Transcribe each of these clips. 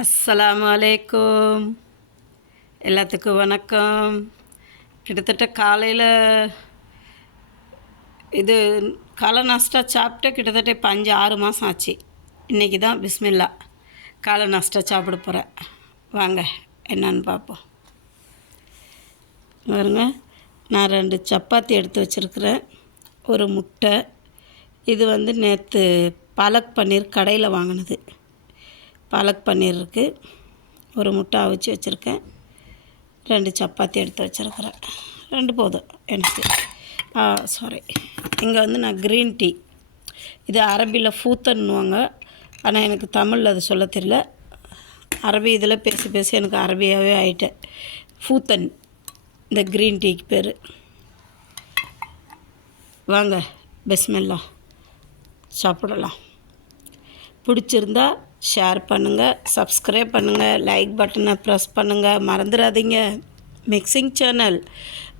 அஸ்ஸலாமு அலைக்கும். எல்லாத்துக்கும் வணக்கம். கிட்டத்தட்ட காலையில் இது காலை நாஸ்டா சாப்பிட்டு கிட்டத்தட்ட இப்போ 5-6 மாதம் ஆச்சு. இன்றைக்கி தான் பிஸ்மில்லா காலை நாஸ்டா சாப்பிட போகிறேன். வாங்க என்னன்னு பார்ப்போம். பாருங்க, நான் 2 சப்பாத்தி எடுத்து வச்சுருக்கிறேன், ஒரு முட்டை. இது நேற்று பாலக் பன்னீர் கடையில் வாங்கினது. பாலக் பன்னீர் இருக்குது, ஒரு முட்டை அவிச்சு வச்சுருக்கேன், 2 சப்பாத்தி எடுத்து வச்சுருக்கிறேன். 2 போதும் எனக்கு. சாரி, இங்கே நான் க்ரீன் டீ, இது அரபியில் ஃபூத்தன்னுவாங்க, ஆனால் எனக்கு தமிழில் அது சொல்ல தெரியல. அரபி இதில் பேசி பேசி எனக்கு அரபியாகவே ஆகிட்டேன். ஃபூத்தன் இந்த க்ரீன் டீக்கு பேர். வாங்க பிஸ்மில்லா சாப்பிடலாம். பிடிச்சிருந்தா ஷேர் பண்ணுங்கள், சப்ஸ்கிரைப் பண்ணுங்கள், லைக் பட்டனை ப்ரெஸ் பண்ணுங்கள், மறந்துடாதீங்க. மிக்சிங் சேனல்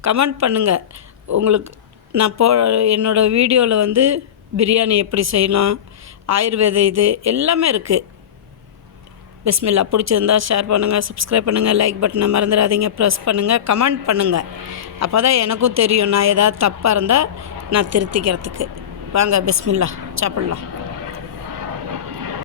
கமெண்ட் பண்ணுங்கள். உங்களுக்கு நான் என்னோடய வீடியோவில் பிரியாணி எப்படி செய்யலாம், ஆயுர்வேத இது எல்லாமே இருக்குது. பிஸ்மில்லா. பிடிச்சிருந்தா ஷேர் பண்ணுங்கள், சப்ஸ்கிரைப் பண்ணுங்கள், லைக் பட்டனை மறந்துடாதீங்க, ப்ரெஸ் பண்ணுங்கள், கமெண்ட் பண்ணுங்கள். அப்போ தான் எனக்கும் தெரியும் நான் ஏதாவது தப்பாக இருந்தால் நான் திருத்திக்கிறதுக்கு. வாங்க பிஸ்மில்லா சாப்பிட்லாம்.